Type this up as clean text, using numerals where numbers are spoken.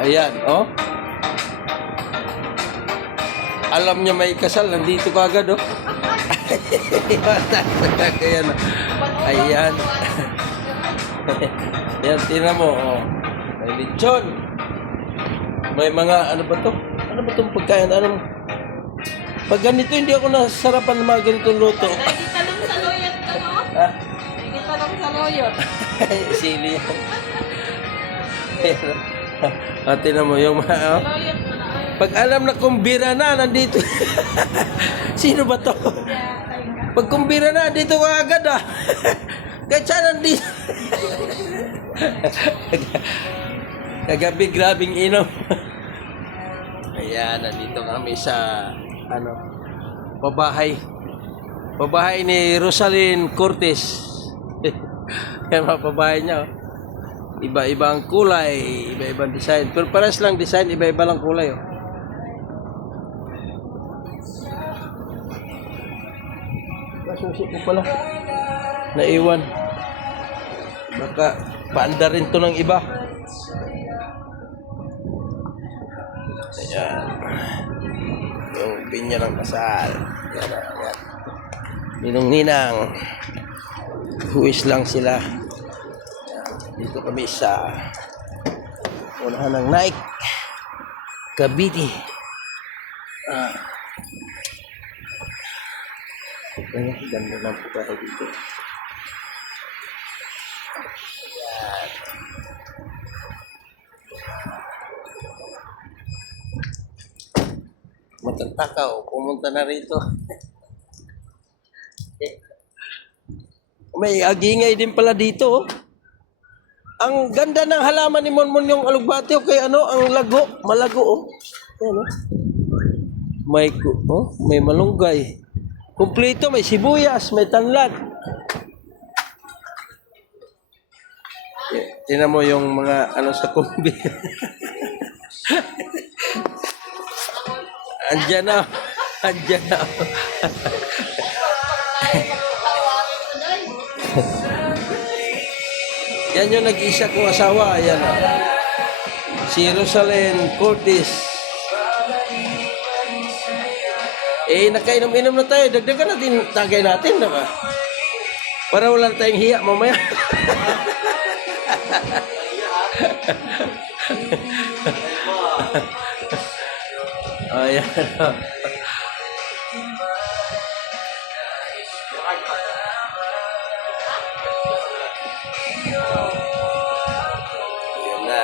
Ayan, oh. Alam niya may kasal, nandito ka agad, oh. Ayan, ayan. Ayan, tingnan mo, oh. May lechon. May mga, ano ba to? Ano ba itong pagkain? Ano? Pag ganito, hindi ako nasarapan ng mga ganitong luto. Ay, di tanong sa loyot ka, no? Ha? Ay, di tanong sa loyot. Sili yan. Tingnan mo, yung mga, oh. Loyot mo na. Pag alam na kumbira na, nandito. Sino ba to? Pag kumbira na, dito ka agad, ah. Kahit saan nandito. Kagabi, grabing inom. Ayan, nandito kami sa, ano, pabahay. Pabahay ni Rosalyn Cortez. Yan mga pabahay niya, oh. Iba-ibang kulay, iba-ibang design. Pero pares lang design, iba-iba lang kulay, oh. Susi ko pala. Naiwan. Baka paanda rin to ng iba. Ayan. Yung pinya ng kasal. Ayan, ayan. Ninong-ninang. Huwis lang sila. Ayan. Dito kami sa unahan ng Nike Cavite. Ayan, ganda ng pagkahay dito. Ayan. Matagtakaw, pumunta na rito. May agingay din pala dito, oh. Ang ganda ng halaman ni Monmon yung alugbati, o kay ano, ang lago, malago, oh. Ayan, oh. May malunggay. Kumpleto, may sibuyas, may tanlad. Tingnan mo yung mga ano sa kumbi. Andiyan na. Andiyan na. Yan yung nag-isa kong asawa. Ayan. Si Rosalyn Cortez. Nakainom-inom na tayo. Dagdagan natin, tagay natin, diba? Para wala tayong hiya mamaya. Ayan. Ayan na.